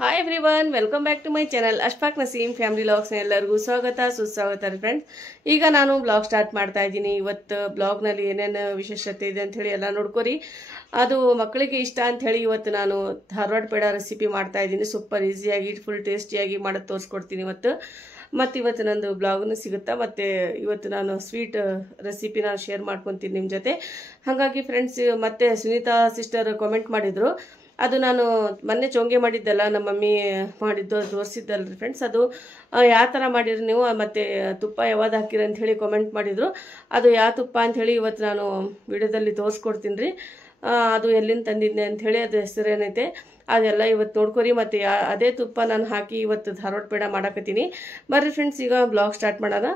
Hi everyone, welcome back to my channel Ashfaq Naseem family vlogs. ಎಲ್ಲರಿಗೂ ಸ್ವಾಗತ ಸುಸ್ವಾಗತ ಫ್ರೆಂಡ್ಸ್. ಈಗ ನಾನು ಬ್ಲಾಗ್ ಸ್ಟಾರ್ಟ್ ಮಾಡ್ತಾ ಇದ್ದೀನಿ. ಇವತ್ತು ಬ್ಲಾಗ್ನಲ್ಲಿ ಏನೇನು ವಿಶೇಷತೆ ಇದೆ ಅಂತ ಹೇಳಿ ಎಲ್ಲ ನೋಡ್ಕೊರಿ. ಅದು ಮಕ್ಕಳಿಗೆ ಇಷ್ಟ ಅಂತ ಹೇಳಿ ಇವತ್ತು ನಾನು ಧಾರವಾಡ ಪೇಡ ರೆಸಿಪಿ ಮಾಡ್ತಾ ಇದ್ದೀನಿ. ಸೂಪರ್ ಈಸಿಯಾಗಿ ಫುಲ್ ಟೇಸ್ಟಿಯಾಗಿ ಮಾಡೋದು ತೋರಿಸ್ಕೊಡ್ತೀನಿ ಇವತ್ತು. ಮತ್ತು ಇವತ್ತು ನಂದು ಬ್ಲಾಗ್ನು ಸಿಗುತ್ತಾ. ಮತ್ತು ಇವತ್ತು ನಾನು ಸ್ವೀಟ್ ರೆಸಿಪಿನ ಶೇರ್ ಮಾಡ್ಕೊತೀನಿ ನಿಮ್ಮ ಜೊತೆ. ಹಾಗಾಗಿ ಫ್ರೆಂಡ್ಸ್, ಮತ್ತೆ ಸುನೀತಾ ಸಿಸ್ಟರ್ ಕಾಮೆಂಟ್ ಮಾಡಿದರು. ಅದು ನಾನು ಮೊನ್ನೆ ಚೋಂಗೆ ಮಾಡಿದ್ದಲ್ಲ, ನಮ್ಮ ಮಮ್ಮಿ ಮಾಡಿದ್ದು ತೋರಿಸಿದ್ದಲ್ರಿ ಫ್ರೆಂಡ್ಸ್. ಅದು ಯಾವ ಥರ ಮಾಡಿರಿ ನೀವು, ಮತ್ತು ತುಪ್ಪ ಯಾವ್ದು ಹಾಕಿರಿ ಅಂತ ಹೇಳಿ ಕಾಮೆಂಟ್ ಮಾಡಿದರು. ಅದು ಯಾವ ತುಪ್ಪ ಅಂಥೇಳಿ ಇವತ್ತು ನಾನು ವಿಡಿಯೋದಲ್ಲಿ ತೋರಿಸ್ಕೊಡ್ತೀನಿ ರೀ. ಅದು ಎಲ್ಲಿಂದ ತಂದಿದ್ದೆ ಅಂಥೇಳಿ, ಅದು ಹೆಸರೇನೈತೆ ಅದೆಲ್ಲ ಇವತ್ತು ನೋಡ್ಕೊರಿ. ಮತ್ತು ಅದೇ ತುಪ್ಪ ನಾನು ಹಾಕಿ ಇವತ್ತು ಧಾರವಾಡ ಪೇಡ ಮಾಡಾಕತ್ತೀನಿ. ಬರ್ರಿ ಫ್ರೆಂಡ್ಸ್, ಈಗ ಬ್ಲಾಗ್ ಸ್ಟಾರ್ಟ್ ಮಾಡೋಣ.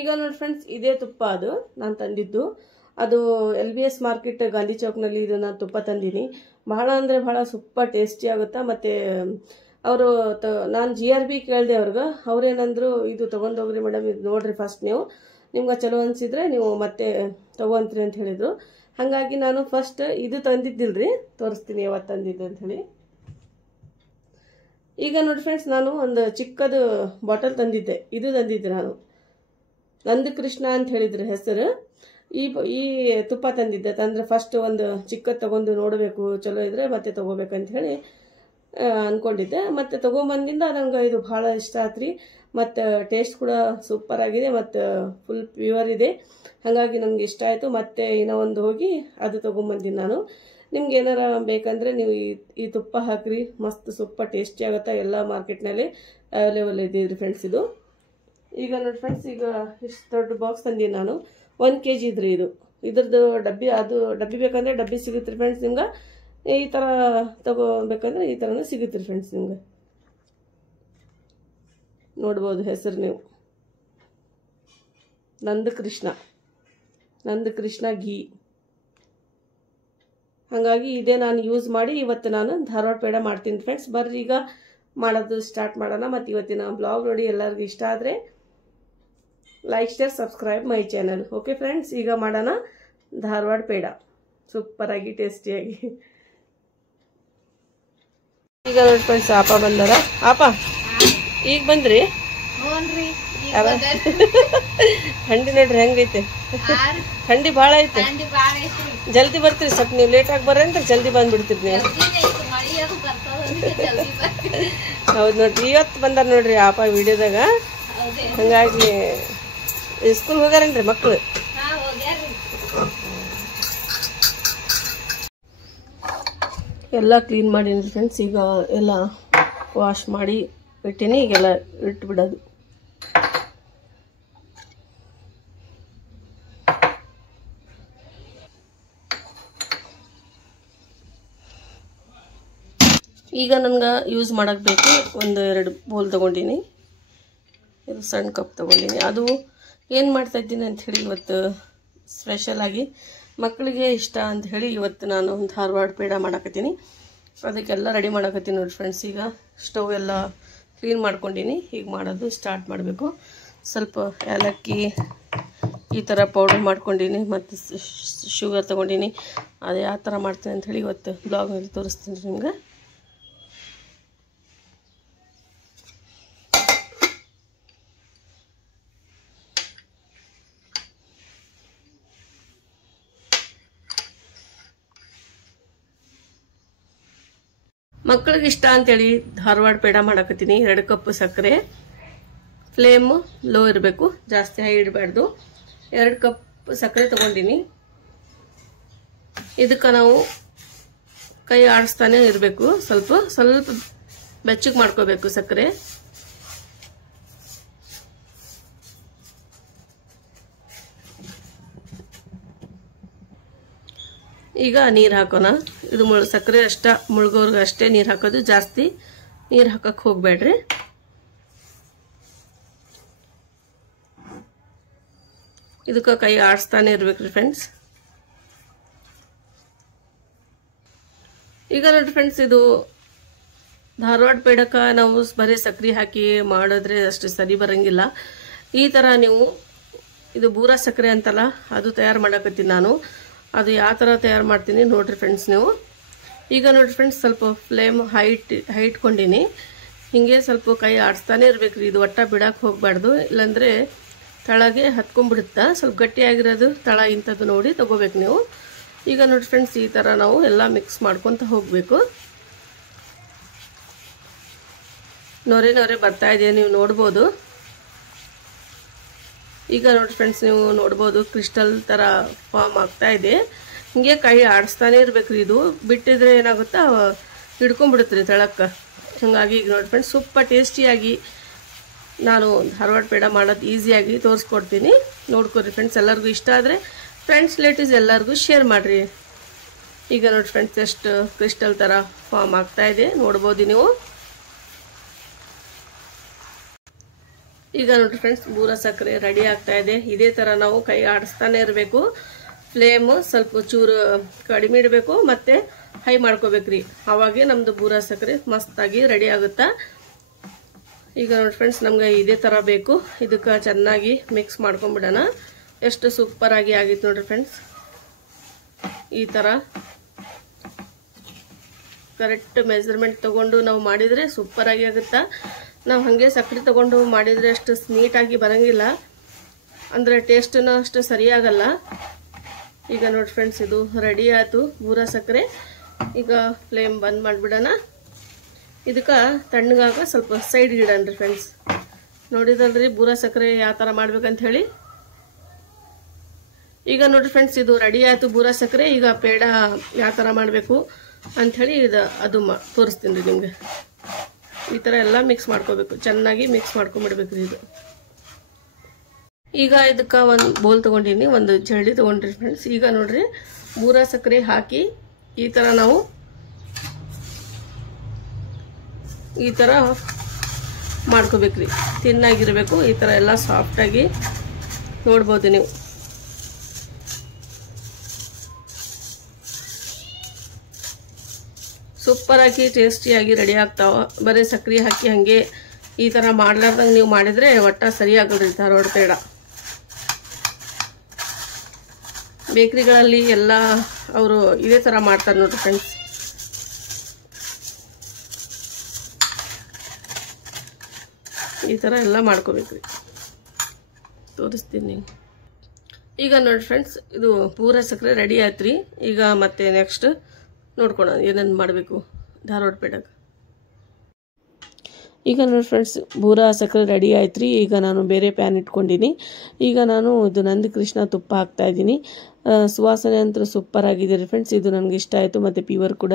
ಈಗ ನೋಡಿ ಫ್ರೆಂಡ್ಸ್, ಇದೇ ತುಪ್ಪ ಅದು ನಾನು ತಂದಿದ್ದು. ಅದು LBS ಮಾರ್ಕೆಟ್ ಗಾಂಧಿ ಚೌಕ್ನಲ್ಲಿ ಇದನ್ನು ತುಪ್ಪ ತಂದೀನಿ. ಭಾಳ ಅಂದರೆ ಭಾಳ ಸೂಪರ್ ಟೇಸ್ಟಿ ಆಗುತ್ತಾ. ಮತ್ತು ಅವರು ನಾನು GRB ಕೇಳಿದೆ ಅವ್ರಿಗೆ. ಅವ್ರೇನಂದ್ರು, ಇದು ತೊಗೊಂಡೋಗ್ರಿ ಮೇಡಮ್, ಇದು ನೋಡಿರಿ ಫಸ್ಟ್ ನೀವು, ನಿಮ್ಗೆ ಚಲೋ ಅನಿಸಿದ್ರೆ ನೀವು ಮತ್ತೆ ತೊಗೊಂತೀರಿ ಅಂತ ಹೇಳಿದರು. ಹಾಗಾಗಿ ನಾನು ಫಸ್ಟ್ ಇದು ತಂದಿದ್ದಿಲ್ರಿ, ತೋರಿಸ್ತೀನಿ ಯಾವತ್ತು ತಂದಿದ್ದು ಅಂಥೇಳಿ. ಈಗ ನೋಡಿ ಫ್ರೆಂಡ್ಸ್, ನಾನು ಒಂದು ಚಿಕ್ಕದು ಬಾಟಲ್ ತಂದಿದ್ದೆ. ಇದು ತಂದಿದ್ದೆ ನಾನು, ನಂದ ಕೃಷ್ಣ ಅಂತ ಹೇಳಿದ್ರು ಹೆಸರು. ಈ ತುಪ್ಪ ತಂದಿದ್ದೆ. ತಂದರೆ ಫಸ್ಟ್ ಒಂದು ಚಿಕ್ಕದು ತೊಗೊಂಡು ನೋಡಬೇಕು, ಚಲೋ ಇದ್ರೆ ಮತ್ತೆ ತೊಗೋಬೇಕಂತ ಹೇಳಿ ಅಂದ್ಕೊಂಡಿದ್ದೆ. ಮತ್ತು ತೊಗೊಂಬಂದಿಂದ ನಂಗೆ ಇದು ಭಾಳ ಇಷ್ಟ ಆತ್ರಿ. ಮತ್ತು ಟೇಸ್ಟ್ ಕೂಡ ಸೂಪರ್ ಆಗಿದೆ, ಮತ್ತು ಫುಲ್ ಪ್ಯೂರ್ ಇದೆ. ಹಾಗಾಗಿ ನನಗೆ ಇಷ್ಟ ಆಯಿತು. ಮತ್ತು ಇನ್ನೂ ಒಂದು ಹೋಗಿ ಅದು ತೊಗೊಂಬಂದಿನಿ ನಾನು. ನಿಮ್ಗೆ ಏನಾರ ಬೇಕಂದರೆ ನೀವು ಈ ತುಪ್ಪ ಹಾಕಿರಿ, ಮಸ್ತ್ ಸೂಪರ್ ಟೇಸ್ಟಿ ಆಗುತ್ತೆ. ಎಲ್ಲ ಮಾರ್ಕೆಟ್ನಲ್ಲಿ ಅವೈಲೇಬಲ್ ಇದ್ದೀರಿ ಫ್ರೆಂಡ್ಸ್ ಇದು. ಈಗ ನೋಡಿ ಫ್ರೆಂಡ್ಸ್, ಈಗ ಇಷ್ಟು ದೊಡ್ಡ ಬಾಕ್ಸ್ ತಂದೀನಿ ನಾನು. 1 kg ಇದ್ರಿ ಇದು. ಇದ್ರದ್ದು ಡಬ್ಬಿ, ಅದು ಡಬ್ಬಿ ಬೇಕಂದರೆ ಡಬ್ಬಿ ಸಿಗುತ್ತೆ ರೀ ಫ್ರೆಂಡ್ಸ್ ನಿಮ್ಗೆ. ಈ ಥರ ತಗೋಬೇಕಂದ್ರೆ ಈ ಥರನೂ ಸಿಗುತ್ತೆ ರೀ ಫ್ರೆಂಡ್ಸ್ ನಿಮ್ಗೆ. ನೋಡ್ಬೋದು ಹೆಸರು ನೀವು, ನಂದ ಕೃಷ್ಣ ಘೀ. ಹಾಗಾಗಿ ಇದೇ ನಾನು ಯೂಸ್ ಮಾಡಿ ಇವತ್ತು ನಾನು ಧಾರವಾಡ ಪೇಡ ಮಾಡ್ತೀನಿ ಫ್ರೆಂಡ್ಸ್. ಬರ್ರಿ ಈಗ ಮಾಡೋದು ಸ್ಟಾರ್ಟ್ ಮಾಡೋಣ. ಮತ್ತು ಇವತ್ತಿನ ಬ್ಲಾಗ್ ನೋಡಿ ಎಲ್ಲರಿಗೂ ಇಷ್ಟ ಆದರೆ like, share, subscribe my channel. Okay friends, ಈಗ ಮಾಡೋಣ ಧಾರವಾಡ ಪೇಡ ಸೂಪರಾಗಿ ಟೇಸ್ಟಿಯಾಗಿ. ಈಗ ನೋಡಿ ಫ್ರೆಂಡ್ಸ್, ಆಪ ಬಂದಾರ. ಆಪ ಈಗ ಬಂದ್ರಿ? ಥಂಡಿ ನೋಡ್ರಿ ಹೆಂಗೈತೆ. ಥಂಡಿ ಭಾಳ ಐತೆ. ಜಲ್ದಿ ಬರ್ತೀರಿ, ಸ್ವಲ್ಪ ನೀವು ಲೇಟಾಗಿ ಬರ್ರಿ ಅಂತ ಜಲ್ದಿ ಬಂದ್ಬಿಡ್ತೀರಿ ನೀವು. ಹೌದು ನೋಡ್ರಿ, ಇವತ್ತು ಬಂದಾರ ನೋಡ್ರಿ ಆಪ ವಿಡಿಯೋದಾಗ. ಹಂಗಾಗಿ ಸ್ಕೂಲ್ ಹೋಗ್ಯಾರೇನ್ರಿ ಮಕ್ಕಳು? ಎಲ್ಲ ಕ್ಲೀನ್ ಮಾಡೀನಿ ಫ್ರೆಂಡ್ಸ್. ಈಗ ಎಲ್ಲ ವಾಶ್ ಮಾಡಿ ಇಟ್ಟೀನಿ. ಈಗೆಲ್ಲ ಇಟ್ಬಿಡೋದು. ಈಗ ನನಗೆ ಯೂಸ್ ಮಾಡೋಕ್ಕೆ ಬೇಕು 1-2 ಬೌಲ್ ತೊಗೊಂಡಿನಿ. ಇದು ಸಣ್ಣ ಕಪ್ ತೊಗೊಂಡಿನಿ. ಅದು ಏನು ಮಾಡ್ತಾಯಿದ್ದೀನಿ ಅಂಥೇಳಿ ಇವತ್ತು ಸ್ಪೆಷಲಾಗಿ ಮಕ್ಕಳಿಗೆ ಇಷ್ಟ ಅಂಥೇಳಿ ಇವತ್ತು ನಾನು ಧಾರವಾಡ ಪೇಡ ಮಾಡಾಕತ್ತೀನಿ. ಅದಕ್ಕೆಲ್ಲ ರೆಡಿ ಮಾಡಾಕತ್ತೀನಿ ನೋಡಿ ಫ್ರೆಂಡ್ಸ್. ಈಗ ಸ್ಟವ್ ಎಲ್ಲ ಕ್ಲೀನ್ ಮಾಡ್ಕೊಂಡಿನಿ. ಈಗ ಮಾಡೋದು ಸ್ಟಾರ್ಟ್ ಮಾಡಬೇಕು. ಸ್ವಲ್ಪ ಏಲಕ್ಕಿ ಈ ಥರ ಪೌಡರ್ ಮಾಡ್ಕೊಂಡಿನಿ, ಮತ್ತು ಶುಗರ್ ತೊಗೊಂಡಿನಿ. ಅದು ಯಾವ ಥರ ಮಾಡ್ತೀನಿ ಅಂಥೇಳಿ ಇವತ್ತು ಬ್ಲಾಗ್ನಲ್ಲಿ ತೋರಿಸ್ತೀನಿ ನಿಮ್ಗೆ. ಮಕ್ಕಳಿಗೆ ಇಷ್ಟ ಅಂತೇಳಿ ಧಾರವಾಡ ಪೇಡ ಮಾಡಾಕತ್ತೀನಿ. 2 ಕಪ್ ಸಕ್ಕರೆ, ಫ್ಲೇಮು ಲೋ ಇರಬೇಕು, ಜಾಸ್ತಿ ಹೈ ಇಡಬಾರ್ದು. 2 ಕಪ್ ಸಕ್ಕರೆ ತೊಗೊಂಡಿನಿ. ಇದಕ್ಕೆ ನಾವು ಕೈ ಆಡಿಸ್ತಾನೆ ಇರಬೇಕು. ಸ್ವಲ್ಪ ಬೆಚ್ಚಗೆ ಮಾಡ್ಕೋಬೇಕು ಸಕ್ಕರೆ. ಈಗ ನೀರು ಹಾಕೋಣ. ಇದು ಸಕ್ಕರೆ ಅಷ್ಟ ಮುಳುಗೋರ್ಗೆ ಅಷ್ಟೇ ನೀರು ಹಾಕೋದು, ಜಾಸ್ತಿ ನೀರು ಹಾಕಕ್ಕೆ ಹೋಗಬೇಡ್ರಿ. ಇದಕ್ಕೆ ಕೈ ಆಡಿಸ್ತಾನೆ ಇರ್ಬೇಕ್ರಿ ಫ್ರೆಂಡ್ಸ್. ಈಗ ನೋಡಿ ಫ್ರೆಂಡ್ಸ್, ಇದು ಧಾರವಾಡ ಪೇಡಕ್ಕೆ ನಾವು ಬರೀ ಸಕ್ಕರೆ ಹಾಕಿ ಮಾಡಿದ್ರೆ ಅಷ್ಟು ಸರಿ ಬರಂಗಿಲ್ಲ. ಈ ಥರ ನೀವು ಇದು ಬೂರಾ ಸಕ್ಕರೆ ಅಂತಲ್ಲ, ಅದು ತಯಾರು ಮಾಡಕತ್ತೀನಿ ನಾನು. ಅದು ಯಾವ ಥರ ತಯಾರು ಮಾಡ್ತೀನಿ ನೋಡಿರಿ ಫ್ರೆಂಡ್ಸ್ ನೀವು. ಈಗ ನೋಡಿರಿ ಫ್ರೆಂಡ್ಸ್, ಸ್ವಲ್ಪ ಫ್ಲೇಮ್ ಹೈಟ್ ಕೊಂಡೀನಿ. ಹೀಗೆ ಸ್ವಲ್ಪ ಕೈ ಆಡಿಸ್ತಾನೆ ಇರಬೇಕು ರೀ. ಇದು ಒಟ್ಟ ಬಿಡಕ್ಕೆ ಹೋಗಬಾರ್ದು, ಇಲ್ಲಾಂದರೆ ತಳಗೆ ಹತ್ಕೊಂಡ್ಬಿಡುತ್ತಾ. ಸ್ವಲ್ಪ ಗಟ್ಟಿಯಾಗಿರೋದು ತಳ ಇಂಥದ್ದು ನೋಡಿ ತಗೋಬೇಕು ನೀವು. ಈಗ ನೋಡಿ ಫ್ರೆಂಡ್ಸ್, ಈ ಥರ ನಾವು ಎಲ್ಲ ಮಿಕ್ಸ್ ಮಾಡ್ಕೊತ ಹೋಗಬೇಕು. ನೊರೆ ಬರ್ತಾ ಇದೆ, ನೀವು ನೋಡ್ಬೋದು. ಈಗ ನೋಡಿ ಫ್ರೆಂಡ್ಸ್, ನೀವು ನೋಡ್ಬೋದು ಕ್ರಿಸ್ಟಲ್ ಥರ ಫಾರ್ಮ್ ಆಗ್ತಾ ಇದೆ. ಹಿಂಗೆ ಕೈ ಆಡಿಸ್ತಾನೆ ಇರ್ಬೇಕು ರೀ. ಇದು ಬಿಟ್ಟಿದ್ರೆ ಏನಾಗುತ್ತಾ, ಹಿಡ್ಕೊಂಡ್ಬಿಡುತ್ತೆ ರೀ ತಳಕ್ಕೆ. ಹಾಗಾಗಿ ಈಗ ನೋಡಿ ಫ್ರೆಂಡ್ಸ್, ಸೂಪರ್ ಟೇಸ್ಟಿಯಾಗಿ ನಾನು ಧಾರವಾಡ ಪೇಡ ಮಾಡೋದು ಈಸಿಯಾಗಿ ತೋರಿಸ್ಕೊಡ್ತೀನಿ. ನೋಡ್ಕೊರಿ ಫ್ರೆಂಡ್ಸ್. ಎಲ್ಲರಿಗೂ ಇಷ್ಟ ಆದರೆ ಫ್ರೆಂಡ್ಸ್ ರಿಲೇಟಿವ್ಸ್ ಎಲ್ಲರಿಗೂ ಶೇರ್ ಮಾಡಿರಿ. ಈಗ ನೋಡಿ ಫ್ರೆಂಡ್ಸ್, ಎಷ್ಟು ಕ್ರಿಸ್ಟಲ್ ಥರ ಫಾರ್ಮ್ ಆಗ್ತಾ ಇದೆ ನೋಡ್ಬೋದು ನೀವು. ಈಗ ನೋಡಿರಿ ಫ್ರೆಂಡ್ಸ್, ಬೂರಾ ಸಕ್ಕರೆ ರೆಡಿ ಆಗ್ತಾ ಇದೆ. ಇದೇ ಥರ ನಾವು ಕೈ ಆಡಿಸ್ತಾನೆ ಇರಬೇಕು. ಫ್ಲೇಮ್ ಸ್ವಲ್ಪ ಚೂರು ಕಡಿಮೆ ಇಡಬೇಕು, ಮತ್ತು ಹೈ ಮಾಡ್ಕೋಬೇಕ್ರಿ. ಆವಾಗೇ ನಮ್ಮದು ಬೂರಾ ಸಕ್ಕರೆ ಮಸ್ತಾಗಿ ರೆಡಿ ಆಗುತ್ತಾ. ಈಗ ನೋಡಿ ಫ್ರೆಂಡ್ಸ್, ನಮ್ಗೆ ಇದೇ ಥರ ಬೇಕು. ಇದಕ್ಕೆ ಚೆನ್ನಾಗಿ ಮಿಕ್ಸ್ ಮಾಡ್ಕೊಂಡ್ಬಿಡೋಣ. ಎಷ್ಟು ಸೂಪರಾಗಿ ಆಗಿತ್ತು ನೋಡಿರಿ ಫ್ರೆಂಡ್ಸ್. ಈ ಥರ ಕರೆಕ್ಟ್ ಮೆಜರ್ಮೆಂಟ್ ತೊಗೊಂಡು ನಾವು ಮಾಡಿದರೆ ಸೂಪರಾಗಿ ಆಗುತ್ತಾ. ನಾವು ಹಾಗೆ ಸಕ್ಕರೆ ತೊಗೊಂಡು ಮಾಡಿದರೆ ಅಷ್ಟು ನೀಟಾಗಿ ಬರೋಂಗಿಲ್ಲ, ಅಂದರೆ ಟೇಸ್ಟೂ ಅಷ್ಟು ಸರಿಯಾಗಲ್ಲ. ಈಗ ನೋಡಿ ಫ್ರೆಂಡ್ಸ್, ಇದು ರೆಡಿ ಆಯಿತು ಬೂರಾ ಸಕ್ಕರೆ. ಈಗ ಫ್ಲೇಮ್ ಬಂದ್ ಮಾಡಿಬಿಡೋಣ. ಇದಕ್ಕೆ ತಣ್ಣಗಾಗ ಸ್ವಲ್ಪ ಸೈಡ್ಗೆ ಇಡೋಣ ರೀ ಫ್ರೆಂಡ್ಸ್. ನೋಡಿದಲ್ರಿ ಬೂರಾ ಸಕ್ಕರೆ ಯಾವ ಥರ ಮಾಡ್ಬೇಕಂತ ಹೇಳಿ. ಈಗ ನೋಡಿರಿ ಫ್ರೆಂಡ್ಸ್, ಇದು ರೆಡಿ ಆಯಿತು ಬೂರಾ ಸಕ್ಕರೆ. ಈಗ ಪೇಡ ಯಾವ ಥರ ಮಾಡಬೇಕು ಅಂಥೇಳಿ ಅದು ತೋರಿಸ್ತೀನಿ ರೀ ನಿಮಗೆ. ಈ ಥರ ಎಲ್ಲ ಮಿಕ್ಸ್ ಮಾಡ್ಕೋಬೇಕು, ಚೆನ್ನಾಗಿ ಮಿಕ್ಸ್ ಮಾಡ್ಕೊಂಡ್ಬಿಡ್ಬೇಕು ರೀ ಇದು. ಈಗ ಇದಕ್ಕೆ ಒಂದು ಬೋಲ್ ತೊಗೊಂಡಿನಿ, ಒಂದು ಜರಡಿ ತೊಗೊಂಡ್ರಿ ಫ್ರೆಂಡ್ಸ್. ಈಗ ನೋಡ್ರಿ ಬೂರಾ ಸಕ್ಕರೆ ಹಾಕಿ ಈ ಥರ ನಾವು ಈ ಥರ ಮಾಡ್ಕೋಬೇಕ್ರಿ. ತಿನ್ನಾಗಿರಬೇಕು, ಈ ಥರ ಎಲ್ಲ ಸಾಫ್ಟಾಗಿ ನೋಡ್ಬೋದು ನೀವು. ಸೂಪರಾಗಿ ಟೇಸ್ಟಿಯಾಗಿ ರೆಡಿ ಆಗ್ತಾವ. ಬರೀ ಸಕ್ಕರೆ ಹಾಕಿ ಹಾಗೆ ಈ ಥರ ಮಾಡ್ಲಾರ್ದಂಗೆ ನೀವು ಮಾಡಿದರೆ ಒಟ್ಟ ಸರಿಯಾಗಲ್ರಿ ಧಾರವಾಡ ಪೇಡ. ಬೇಕ್ರಿಗಳಲ್ಲಿ ಎಲ್ಲ ಅವರು ಇದೇ ಥರ ಮಾಡ್ತಾರೆ ನೋಡ್ರಿ ಫ್ರೆಂಡ್ಸ್. ಈ ಥರ ಎಲ್ಲ ಮಾಡ್ಕೋಬೇಕ್ರಿ. ತೋರಿಸ್ತೀನಿ. ಈಗ ನೋಡಿ ಫ್ರೆಂಡ್ಸ್, ಇದು ಬೂರಾ ಸಕ್ಕರೆ ರೆಡಿ ಆಯ್ತು ರೀ. ಈಗ ಮತ್ತೆ ನೆಕ್ಸ್ಟ್ ನೋಡ್ಕೊಳ ಏನೇನು ಮಾಡಬೇಕು ಧಾರವಾಡ ಪೇಡಾಗ. ಈಗ ನೋಡಿ ಫ್ರೆಂಡ್ಸ್, ಬೂರಾ ಸಕ್ಕರೆ ರೆಡಿ ಆಯ್ತು ರೀ. ಈಗ ನಾನು ಬೇರೆ ಪ್ಯಾನ್ ಇಟ್ಕೊಂಡಿನಿ. ಈಗ ನಾನು ಇದು ನಂದಿ ಕೃಷ್ಣ ತುಪ್ಪ ಹಾಕ್ತಾ ಇದ್ದೀನಿ. ಸುವಾಸನೆ ಅಂತೂ ಸೂಪರ್ ಆಗಿದೆ ರೀ ಫ್ರೆಂಡ್ಸ್. ಇದು ನನಗೆ ಇಷ್ಟ ಆಯಿತು, ಮತ್ತು ಪ್ಯೂರ್ ಕೂಡ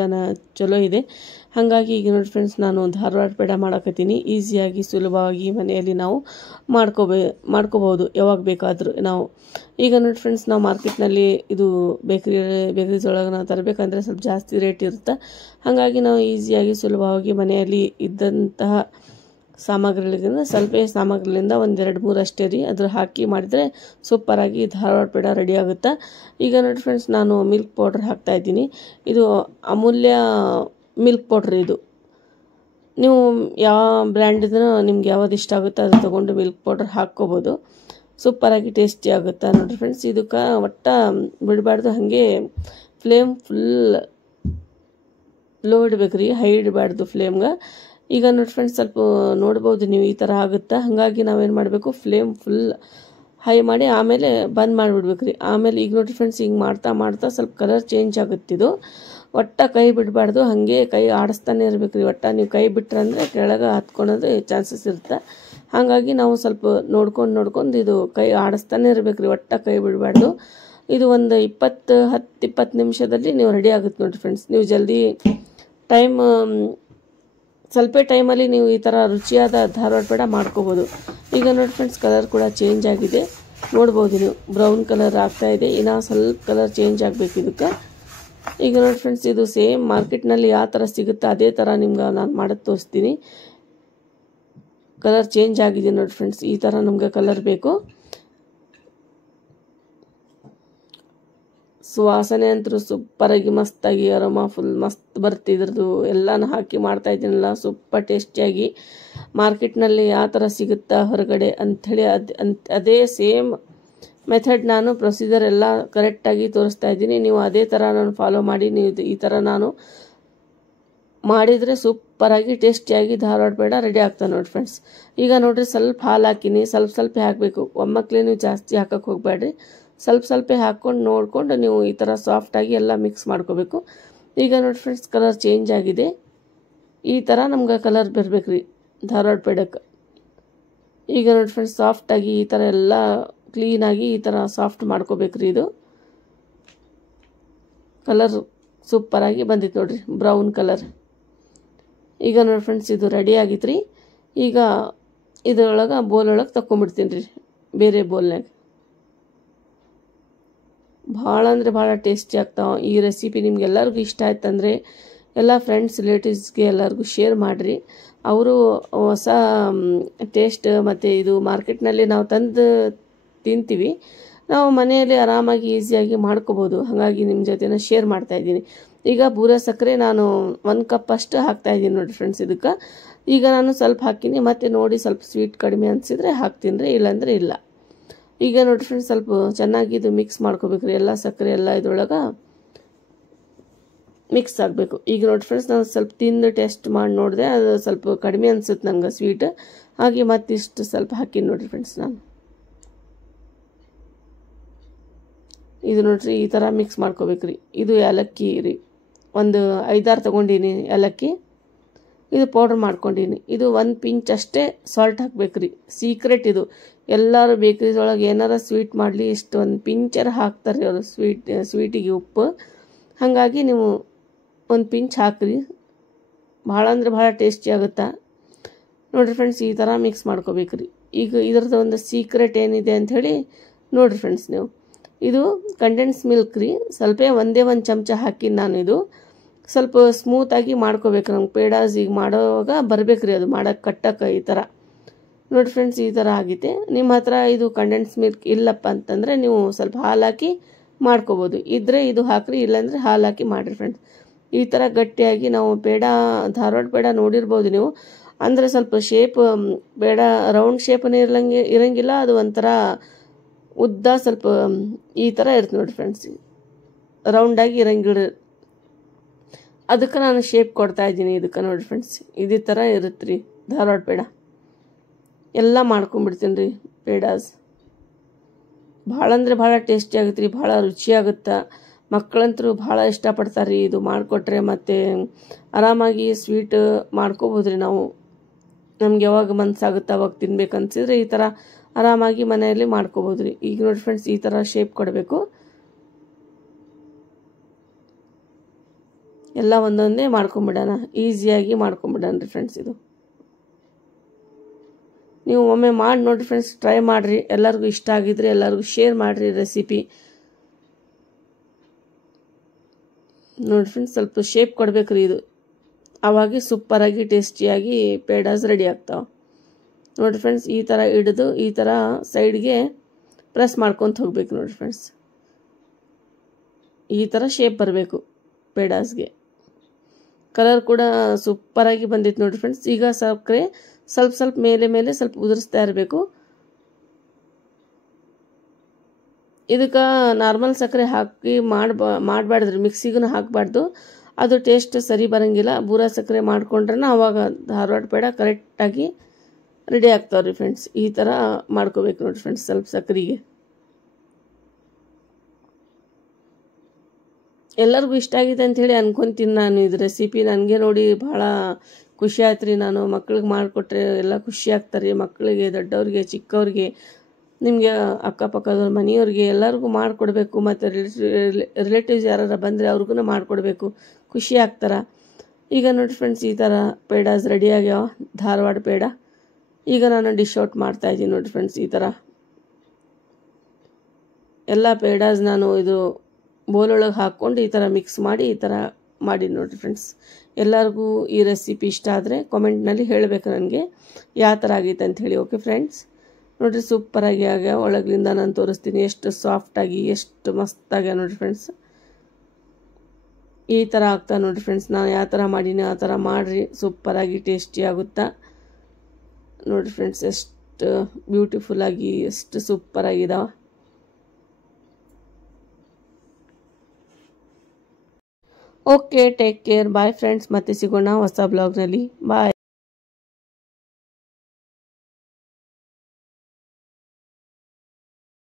ಚಲೋ ಇದೆ. ಹಾಗಾಗಿ ಈಗ ನೋಡಿ ಫ್ರೆಂಡ್ಸ್, ನಾನು ಧಾರವಾಡ ಪೇಡ ಮಾಡಕತ್ತೀನಿ. ಈಸಿಯಾಗಿ ಸುಲಭವಾಗಿ ಮನೆಯಲ್ಲಿ ನಾವು ಮಾಡ್ಕೋಬಹುದು ಯಾವಾಗ ಬೇಕಾದರೂ ನಾವು. ಈಗ ನೋಡಿ ಫ್ರೆಂಡ್ಸ್, ನಾವು ಮಾರ್ಕೆಟ್ನಲ್ಲಿ ಇದು ಬೇಕ್ರೀಸ್ ಒಳಗೆ ನಾವು ತರಬೇಕಂದ್ರೆ ಸ್ವಲ್ಪ ಜಾಸ್ತಿ ರೇಟ್ ಇರುತ್ತೆ. ಹಾಗಾಗಿ ನಾವು ಈಸಿಯಾಗಿ ಸುಲಭವಾಗಿ ಮನೆಯಲ್ಲಿ ಇದ್ದಂತಹ ಸಾಮಗ್ರಿಗಳಿಂದ ಸ್ವಲ್ಪ ಸಾಮಗ್ರಿಗಳಿಂದ 1-2-3 ಅಷ್ಟೇ ರೀ, ಅದ್ರ ಹಾಕಿ ಮಾಡಿದರೆ ಸೂಪರಾಗಿ ಧಾರವಾಡ ಪೇಡ ರೆಡಿ ಆಗುತ್ತೆ. ಈಗ ನೋಡಿ ಫ್ರೆಂಡ್ಸ್, ನಾನು ಮಿಲ್ಕ್ ಪೌಡ್ರ್ ಹಾಕ್ತಾ ಇದ್ದೀನಿ. ಇದು ಅಮೂಲ್ಯ ಮಿಲ್ಕ್ ಪೌಡ್ರ್. ಇದು ನೀವು ಯಾವ ಬ್ರ್ಯಾಂಡ್ ಇದನ್ನು ನಿಮ್ಗೆ ಯಾವ್ದು ಇಷ್ಟ ಆಗುತ್ತೋ ಅದು ತೊಗೊಂಡು ಮಿಲ್ಕ್ ಪೌಡ್ರ್ ಹಾಕ್ಕೋಬೋದು. ಸೂಪರಾಗಿ ಟೇಸ್ಟಿ ಆಗುತ್ತೆ ನೋಡಿರಿ ಫ್ರೆಂಡ್ಸ್. ಇದಕ್ಕೆ ಒಟ್ಟ ಬಿಡಬಾರ್ದು, ಹಾಗೆ ಫ್ಲೇಮ್ ಫುಲ್ ಲೋ ಇಡಬೇಕು ರೀ, ಹೈ ಇಡಬಾರ್ದು ಫ್ಲೇಮ್ಗೆ. ಈಗ ನೋಡಿ ಫ್ರೆಂಡ್ಸ್, ಸ್ವಲ್ಪ ನೋಡ್ಬೋದು ನೀವು ಈ ಥರ ಆಗುತ್ತೆ. ಹಾಗಾಗಿ ನಾವೇನು ಮಾಡಬೇಕು, ಫ್ಲೇಮ್ ಫುಲ್ ಹೈ ಮಾಡಿ ಆಮೇಲೆ ಬಂದ್ ಮಾಡಿಬಿಡ್ಬೇಕು ರೀ. ಆಮೇಲೆ ಈಗ ನೋಡಿ ಫ್ರೆಂಡ್ಸ್, ಹಿಂಗೆ ಮಾಡ್ತಾ ಮಾಡ್ತಾ ಸ್ವಲ್ಪ ಕಲರ್ ಚೇಂಜ್ ಆಗುತ್ತಿದ್ದು. ಒಟ್ಟ ಕೈ ಬಿಡಬಾರ್ದು, ಹಾಗೆ ಕೈ ಆಡಿಸ್ತಾನೆ ಇರಬೇಕು ರೀ. ಒಟ್ಟ ನೀವು ಕೈ ಬಿಟ್ರಂದರೆ ಕೆಳಗೆ ಹತ್ಕೊಳೋದು ಚಾನ್ಸಸ್ ಇರುತ್ತೆ. ಹಾಗಾಗಿ ನಾವು ಸ್ವಲ್ಪ ನೋಡ್ಕೊಂಡು ಇದು ಕೈ ಆಡಿಸ್ತಾನೆ ಇರಬೇಕು ರೀ, ಒಟ್ಟ ಕೈ ಬಿಡಬಾರ್ದು. ಇದು ಒಂದು 10-20 ನಿಮಿಷದಲ್ಲಿ ನೀವು ರೆಡಿ ಆಗುತ್ತೆ ನೋಡಿರಿ ಫ್ರೆಂಡ್ಸ್. ನೀವು ಜಲ್ದಿ ಸ್ವಲ್ಪ ಟೈಮಲ್ಲಿ ನೀವು ಈ ಥರ ರುಚಿಯಾದ ಧಾರವಾಡ ಪೇಡ ಮಾಡ್ಕೋಬೋದು. ಈಗ ನೋಡಿ ಫ್ರೆಂಡ್ಸ್, ಕಲರ್ ಕೂಡ ಚೇಂಜ್ ಆಗಿದೆ ನೋಡ್ಬೋದು ನೀವು. ಬ್ರೌನ್ ಕಲರ್ ಆಗ್ತಾ ಇದೆ, ಇನ್ನೂ ಸ್ವಲ್ಪ ಕಲರ್ ಚೇಂಜ್ ಆಗಬೇಕು ಇದಕ್ಕೆ. ಈಗ ನೋಡಿ ಫ್ರೆಂಡ್ಸ್, ಇದು ಸೇಮ್ ಮಾರ್ಕೆಟ್ನಲ್ಲಿ ಯಾವ ಥರ ಸಿಗುತ್ತೆ ಅದೇ ಥರ ನಿಮ್ಗೆ ನಾನು ಮಾಡೋದು ತೋರಿಸ್ತೀನಿ. ಕಲರ್ ಚೇಂಜ್ ಆಗಿದೆ ನೋಡಿ ಫ್ರೆಂಡ್ಸ್. ಈ ಥರ ನಮ್ಗೆ ಕಲರ್ ಬೇಕು. ಸುವಾಸನೆ ಅಂತೂ ಸೂಪರಾಗಿ ಮಸ್ತಾಗಿ ಅರೋಮಾ ಫುಲ್ ಮಸ್ತ್ ಬರ್ತಿದ್ರದ್ದು. ಎಲ್ಲನೂ ಹಾಕಿ ಮಾಡ್ತಾ ಇದ್ದೀನಲ್ಲ, ಸೂಪರ್ ಟೇಸ್ಟಿಯಾಗಿ. ಮಾರ್ಕೆಟ್ನಲ್ಲಿ ಯಾವ ಥರ ಸಿಗುತ್ತಾ ಹೊರಗಡೆ ಅಂಥೇಳಿ ಅದೇ ಸೇಮ್ ಮೆಥಡ್ ನಾನು ಪ್ರೊಸೀಜರ್ ಎಲ್ಲ ಕರೆಕ್ಟಾಗಿ ತೋರಿಸ್ತಾ ಇದ್ದೀನಿ. ನೀವು ಅದೇ ಥರ ನಾನು ಫಾಲೋ ಮಾಡಿ ನೀವು ಈ ಥರ ನಾನು ಮಾಡಿದರೆ ಸೂಪರಾಗಿ ಟೇಸ್ಟಿಯಾಗಿ ಧಾರವಾಡ ಪೇಡ ರೆಡಿ ಆಗ್ತದೆ ನೋಡಿ ಫ್ರೆಂಡ್ಸ್. ಈಗ ನೋಡಿರಿ ಸ್ವಲ್ಪ ಹಾಲು ಹಾಕಿನಿ, ಸ್ವಲ್ಪ ಹಾಕಬೇಕು. ಒಮ್ಮಕ್ಕಲೇ ನೀವು ಜಾಸ್ತಿ ಹಾಕಕ್ಕೆ ಹೋಗಬೇಡ್ರಿ, ಸ್ವಲ್ಪ ಹಾಕ್ಕೊಂಡು ನೋಡಿಕೊಂಡು ನೀವು ಈ ಥರ ಸಾಫ್ಟಾಗಿ ಎಲ್ಲ ಮಿಕ್ಸ್ ಮಾಡ್ಕೋಬೇಕು. ಈಗ ನೋಡಿ ಫ್ರೆಂಡ್ಸ್ ಕಲರ್ ಚೇಂಜ್ ಆಗಿದೆ. ಈ ಥರ ನಮ್ಗೆ ಕಲರ್ ಬರಬೇಕು ರೀ ಧಾರವಾಡ ಪೇಡಕ್ಕೆ. ಈಗ ನೋಡಿ ಫ್ರೆಂಡ್ಸ್ ಸಾಫ್ಟಾಗಿ ಈ ಥರ ಎಲ್ಲ ಕ್ಲೀನಾಗಿ ಈ ಥರ ಸಾಫ್ಟ್ ಮಾಡ್ಕೋಬೇಕ್ರಿ. ಇದು ಕಲರ್ ಸೂಪರಾಗಿ ಬಂದಿತ್ತು ನೋಡಿರಿ, ಬ್ರೌನ್ ಕಲರ್. ಈಗ ನೋಡಿ ಫ್ರೆಂಡ್ಸ್ ಇದು ರೆಡಿ ಆಗಿತ್ತು ರೀ. ಈಗ ಇದರೊಳಗೆ ಬೋಲೊಳಗೆ ತಗೊಂಬಿಡ್ತೀನಿ ರೀ, ಬೇರೆ ಬೋಲ್ನಾಗ. ಭಾಳ ಅಂದರೆ ಭಾಳ ಟೇಸ್ಟಿ ಆಗ್ತಾವೆ. ಈ ರೆಸಿಪಿ ನಿಮ್ಗೆಲ್ಲರಿಗೂ ಇಷ್ಟ ಆಯ್ತಂದರೆ ಎಲ್ಲ ಫ್ರೆಂಡ್ಸ್ ರಿಲೇಟಿವ್ಸ್ಗೆ ಎಲ್ಲರಿಗೂ ಶೇರ್ ಮಾಡಿರಿ. ಅವರು ಹೊಸ ಟೇಸ್ಟ್ ಮತ್ತು ಇದು ಮಾರ್ಕೆಟ್ನಲ್ಲಿ ನಾವು ತಂದು ತಿಂತೀವಿ, ನಾವು ಮನೆಯಲ್ಲಿ ಆರಾಮಾಗಿ ಈಸಿಯಾಗಿ ಮಾಡ್ಕೋಬೋದು. ಹಾಗಾಗಿ ನಿಮ್ಮ ಜೊತೆನ ಶೇರ್ ಮಾಡ್ತಾಯಿದ್ದೀನಿ. ಈಗ ಬೂರ ಸಕ್ಕರೆ ನಾನು 1 ಕಪ್ ಅಷ್ಟು ಹಾಕ್ತಾಯಿದ್ದೀನಿ ನೋಡಿ ಫ್ರೆಂಡ್ಸ್ ಇದಕ್ಕೆ. ಈಗ ನಾನು ಸ್ವಲ್ಪ ಹಾಕಿನಿ, ಮತ್ತು ನೋಡಿ ಸ್ವಲ್ಪ ಸ್ವೀಟ್ ಕಡಿಮೆ ಅನಿಸಿದರೆ ಹಾಕ್ತೀನಿ ರೀ, ಇಲ್ಲಾಂದರೆ ಇಲ್ಲ. ಈಗ ನೋಡಿ ಫ್ರೆಂಡ್ಸ್ ಸ್ವಲ್ಪ ಚೆನ್ನಾಗಿ ಇದು ಮಿಕ್ಸ್ ಮಾಡ್ಕೋಬೇಕ್ರಿ. ಎಲ್ಲ ಸಕ್ಕರೆ ಎಲ್ಲ ಇದ್ರೊಳಗೆ ಮಿಕ್ಸ್ ಆಗಬೇಕು. ಈಗ ನೋಡಿ ಫ್ರೆಂಡ್ಸ್ ನಾನು ಸ್ವಲ್ಪ ತಿಂದು ಟೆಸ್ಟ್ ಮಾಡಿ ನೋಡಿದೆ, ಅದು ಸ್ವಲ್ಪ ಕಡಿಮೆ ಅನ್ಸುತ್ತೆ ನಂಗೆ ಸ್ವೀಟ್, ಹಾಗೆ ಮತ್ತಿಷ್ಟು ಸ್ವಲ್ಪ ಹಾಕಿ ನೋಡಿರಿ ಫ್ರೆಂಡ್ಸ್ ನಾನು. ಇದು ನೋಡ್ರಿ ಈ ಥರ ಮಿಕ್ಸ್ ಮಾಡ್ಕೋಬೇಕ್ರಿ. ಇದು ಏಲಕ್ಕಿ ರೀ, ಒಂದು 5-6 ತೊಗೊಂಡಿನಿ ಏಲಕ್ಕಿ. ಇದು ಪೌಡ್ರ್ ಮಾಡ್ಕೊಂಡಿನಿ. ಇದು 1 ಪಿಂಚ್ ಅಷ್ಟೇ ಸಾಲ್ಟ್ ಹಾಕ್ಬೇಕ್ರಿ. ಸೀಕ್ರೆಟ್ ಇದು. ಎಲ್ಲರೂ ಬೇಕ್ರೀಸೊಳಗೆ ಏನಾರ ಸ್ವೀಟ್ ಮಾಡಲಿ ಇಷ್ಟು 1 ಪಿಂಚರ ಹಾಕ್ತಾರೆ ಅವರು ಸ್ವೀಟಿಗೆ ಉಪ್ಪು. ಹಾಗಾಗಿ ನೀವು 1 ಪಿಂಚ್ ಹಾಕ್ರಿ, ಭಾಳ ಅಂದರೆ ಭಾಳ ಟೇಸ್ಟಿ ಆಗುತ್ತಾ ನೋಡಿರಿ ಫ್ರೆಂಡ್ಸ್. ಈ ಥರ ಮಿಕ್ಸ್ ಮಾಡ್ಕೋಬೇಕ್ರಿ. ಈಗ ಇದ್ರದ್ದು ಒಂದು ಸೀಕ್ರೆಟ್ ಏನಿದೆ ಅಂಥೇಳಿ ನೋಡಿರಿ ಫ್ರೆಂಡ್ಸ್ ನೀವು. ಇದು ಕಂಡೆನ್ಸ್ ಮಿಲ್ಕ್ ರೀ, ಸ್ವಲ್ಪ ಒಂದೇ 1 ಚಮಚ ಹಾಕಿ ನಾನು. ಇದು ಸ್ವಲ್ಪ ಸ್ಮೂತಾಗಿ ಮಾಡ್ಕೋಬೇಕು. ನಮ್ಗೆ ಪೇಡಾಸ್ ಈಗ ಮಾಡೋವಾಗ ಬರಬೇಕ್ರಿ, ಅದು ಮಾಡೋಕ್ಕೆ ಕಟ್ಟಕ್ಕೆ ಈ ಥರ ನೋಡಿ ಫ್ರೆಂಡ್ಸ್. ಈ ಥರ ಆಗಿದೆ. ನಿಮ್ಮ ಹತ್ರ ಇದು ಕಂಡೆನ್ಸ್ ಮಿಲ್ಕ್ ಇಲ್ಲಪ್ಪ ಅಂತಂದರೆ ನೀವು ಸ್ವಲ್ಪ ಹಾಲು ಹಾಕಿ ಮಾಡ್ಕೋಬೋದು. ಇದ್ದರೆ ಇದು ಹಾಕ್ರಿ, ಇಲ್ಲಾಂದರೆ ಹಾಲು ಹಾಕಿ ಮಾಡಿರಿ ಫ್ರೆಂಡ್ಸ್. ಈ ಥರ ಗಟ್ಟಿಯಾಗಿ ನಾವು ಪೇಡ ಧಾರವಾಡ ಪೇಡ ನೋಡಿರ್ಬೋದು ನೀವು. ಅಂದರೆ ಸ್ವಲ್ಪ ಶೇಪ್ ಪೇಡ ರೌಂಡ್ ಶೇಪನೇ ಇರಂಗಿಲ್ಲ, ಅದು ಒಂಥರ ಉದ್ದ ಸ್ವಲ್ಪ ಈ ಥರ ಇರುತ್ತೆ ನೋಡಿ ಫ್ರೆಂಡ್ಸ್, ರೌಂಡಾಗಿ ಇರಂಗಿಲ್ಲ. ಅದಕ್ಕೆ ನಾನು ಶೇಪ್ ಕೊಡ್ತಾ ಇದ್ದೀನಿ ಇದಕ್ಕೆ ನೋಡಿ ಫ್ರೆಂಡ್ಸ್. ಇದೇ ಥರ ಇರುತ್ತೆ ರೀ ಧಾರವಾಡ ಪೇಡ. ಎಲ್ಲ ಮಾಡ್ಕೊಂಬಿಡ್ತೀನಿ ರೀ ಪೇಡಾಸ್. ಭಾಳ ಅಂದರೆ ಭಾಳ ಟೇಸ್ಟಿ ಆಗುತ್ತೆ ರೀ, ಭಾಳ ರುಚಿಯಾಗುತ್ತೆ. ಮಕ್ಕಳಂತರೂ ಭಾಳ ಇಷ್ಟಪಡ್ತಾರೆ ರೀ ಇದು ಮಾಡಿಕೊಟ್ರೆ. ಮತ್ತು ಆರಾಮಾಗಿ ಸ್ವೀಟ್ ಮಾಡ್ಕೋಬೋದು ರೀ ನಾವು. ನಮ್ಗೆ ಯಾವಾಗ ಮನಸ್ಸಾಗುತ್ತೆ ಅವಾಗ ತಿನ್ಬೇಕು ಅನಿಸಿದ್ರೆ ಈ ಥರ ಆರಾಮಾಗಿ ಮನೆಯಲ್ಲಿ ಮಾಡ್ಕೋಬೋದು ರೀ. ಈಗ ನೋಡಿ ಫ್ರೆಂಡ್ಸ್ ಈ ಥರ ಶೇಪ್ ಕೊಡಬೇಕು. ಎಲ್ಲ ಒಂದೊಂದೇ ಮಾಡ್ಕೊಂಬಿಡೋಣ, ಈಸಿಯಾಗಿ ಮಾಡ್ಕೊಂಬಿಡೋಣ ರೀ ಫ್ರೆಂಡ್ಸ್. ಇದು ನೀವು ಒಮ್ಮೆ ಮಾಡಿ ನೋಡಿ ಫ್ರೆಂಡ್ಸ್, ಟ್ರೈ ಮಾಡಿರಿ. ಎಲ್ಲರಿಗೂ ಇಷ್ಟ ಆಗಿದ್ರೆ ಎಲ್ಲರಿಗೂ ಶೇರ್ ಮಾಡಿರಿ ರೆಸಿಪಿ. ನೋಡಿ ಫ್ರೆಂಡ್ಸ್ ಸ್ವಲ್ಪ ಶೇಪ್ ಕೊಡಬೇಕು ರೀ ಇದು, ಆವಾಗ ಸೂಪರಾಗಿ ಟೇಸ್ಟಿಯಾಗಿ ಪೇಡಾಸ್ ರೆಡಿ ಆಗ್ತಾವೆ ನೋಡಿ ಫ್ರೆಂಡ್ಸ್. ಈ ಥರ ಹಿಡಿದು ಈ ಥರ ಸೈಡ್ಗೆ ಪ್ರೆಸ್ ಮಾಡ್ಕೊತ ಹೋಗ್ಬೇಕು ನೋಡಿ ಫ್ರೆಂಡ್ಸ್. ಈ ಥರ ಶೇಪ್ ಬರಬೇಕು ಪೇಡಾಸ್ಗೆ. ಕಲರ್ ಕೂಡ ಸೂಪರಾಗಿ ಬಂದಿತ್ತು ನೋಡಿ ಫ್ರೆಂಡ್ಸ್. ಈಗ ಸಕ್ಕರೆ ಸ್ವಲ್ಪ ಮೇಲೆ ಸ್ವಲ್ಪ ಉದುರಿಸ್ತಾ ಇರಬೇಕು. ಇದಕ್ಕೆ ನಾರ್ಮಲ್ ಸಕ್ಕರೆ ಹಾಕಿ ಮಾಡಬಾರ್ದ್ರಿ, ಮಿಕ್ಸಿಗೂ ಹಾಕಬಾರ್ದು, ಅದು ಟೇಸ್ಟ್ ಸರಿ ಬರೋಂಗಿಲ್ಲ. ಬೂರ ಸಕ್ಕರೆ ಮಾಡ್ಕೊಂಡ್ರೆ ಅವಾಗ ಧಾರವಾಡ ಪೇಡ ಕರೆಕ್ಟಾಗಿ ರೆಡಿ ಆಗ್ತಾವೆ ರೀ ಫ್ರೆಂಡ್ಸ್. ಈ ಥರ ಮಾಡ್ಕೋಬೇಕು ನೋಡಿ ಫ್ರೆಂಡ್ಸ್ ಸ್ವಲ್ಪ ಸಕ್ಕರೆಗೆ. ಎಲ್ಲರಿಗೂ ಇಷ್ಟ ಆಗಿದೆ ಅಂಥೇಳಿ ಅನ್ಕೊತೀನಿ ನಾನು. ಇದು ರೆಸಿಪಿ ನನಗೆ ನೋಡಿ ಭಾಳ ಖುಷಿ ಆಯ್ತು ರೀ. ನಾನು ಮಕ್ಳಿಗೆ ಮಾಡಿಕೊಟ್ರೆ ಎಲ್ಲ ಖುಷಿ ಆಗ್ತಾರೆ. ಮಕ್ಕಳಿಗೆ, ದೊಡ್ಡವ್ರಿಗೆ, ಚಿಕ್ಕವ್ರಿಗೆ, ನಿಮಗೆ ಅಕ್ಕಪಕ್ಕದವ್ರ ಮನೆಯವ್ರಿಗೆ ಎಲ್ಲರಿಗೂ ಮಾಡಿಕೊಡ್ಬೇಕು. ಮತ್ತು ರಿಲೇಟಿವ್ಸ್ ಯಾರು ಬಂದರೆ ಅವ್ರಿಗೂ ಮಾಡಿಕೊಡ್ಬೇಕು, ಖುಷಿ ಆಗ್ತಾರೆ. ಈಗ ನೋಡಿ ಫ್ರೆಂಡ್ಸ್ ಈ ಥರ ಪೇಡಾಸ್ ರೆಡಿ ಆಗ್ಯಾವ, ಧಾರವಾಡ ಪೇಡ. ಈಗ ನಾನು ಡಿಶ್ ಔಟ್ ಮಾಡ್ತಾಯಿದ್ದೀನಿ ನೋಡಿ ಫ್ರೆಂಡ್ಸ್. ಈ ಥರ ಎಲ್ಲ ಪೇಡಾಸ್ ನಾನು ಇದು ಬೋಲೊಳಗೆ ಹಾಕ್ಕೊಂಡು ಈ ಥರ ಮಿಕ್ಸ್ ಮಾಡಿ ಈ ಥರ ಮಾಡಿ ನೋಡಿರಿ ಫ್ರೆಂಡ್ಸ್. ಎಲ್ಲರಿಗೂ ಈ ರೆಸಿಪಿ ಇಷ್ಟ ಆದರೆ ಕಾಮೆಂಟ್ನಲ್ಲಿ ಹೇಳಬೇಕು ನನಗೆ ಯಾವ ಥರ ಆಗೈತೆ ಅಂಥೇಳಿ. ಓಕೆ ಫ್ರೆಂಡ್ಸ್, ನೋಡಿರಿ ಸೂಪರಾಗಿ ಆಗ್ಯಾವ. ಒಳಗಿಂದ ನಾನು ತೋರಿಸ್ತೀನಿ ಎಷ್ಟು ಸಾಫ್ಟಾಗಿ, ಎಷ್ಟು ಮಸ್ತಾಗ್ಯಾವ ನೋಡಿರಿ ಫ್ರೆಂಡ್ಸ್. ಈ ಥರ ಆಗ್ತಾ ನೋಡಿರಿ ಫ್ರೆಂಡ್ಸ್. ನಾನು ಯಾವ ಥರ ಮಾಡೀನಿ ಆ ಥರ ಮಾಡಿರಿ, ಸೂಪರಾಗಿ ಟೇಸ್ಟಿ ಆಗುತ್ತಾ ನೋಡಿರಿ ಫ್ರೆಂಡ್ಸ್. ಎಷ್ಟು ಬ್ಯೂಟಿಫುಲ್ಲಾಗಿ, ಎಷ್ಟು ಸೂಪರಾಗಿದ್ದಾವೆ. Okay, take care, bye friends. ಮತ್ತೆ ಸಿಗೋಣ ಹೊಸ ಬ್ಲಾಗ್ನಲ್ಲಿ. ಬಾಯ್.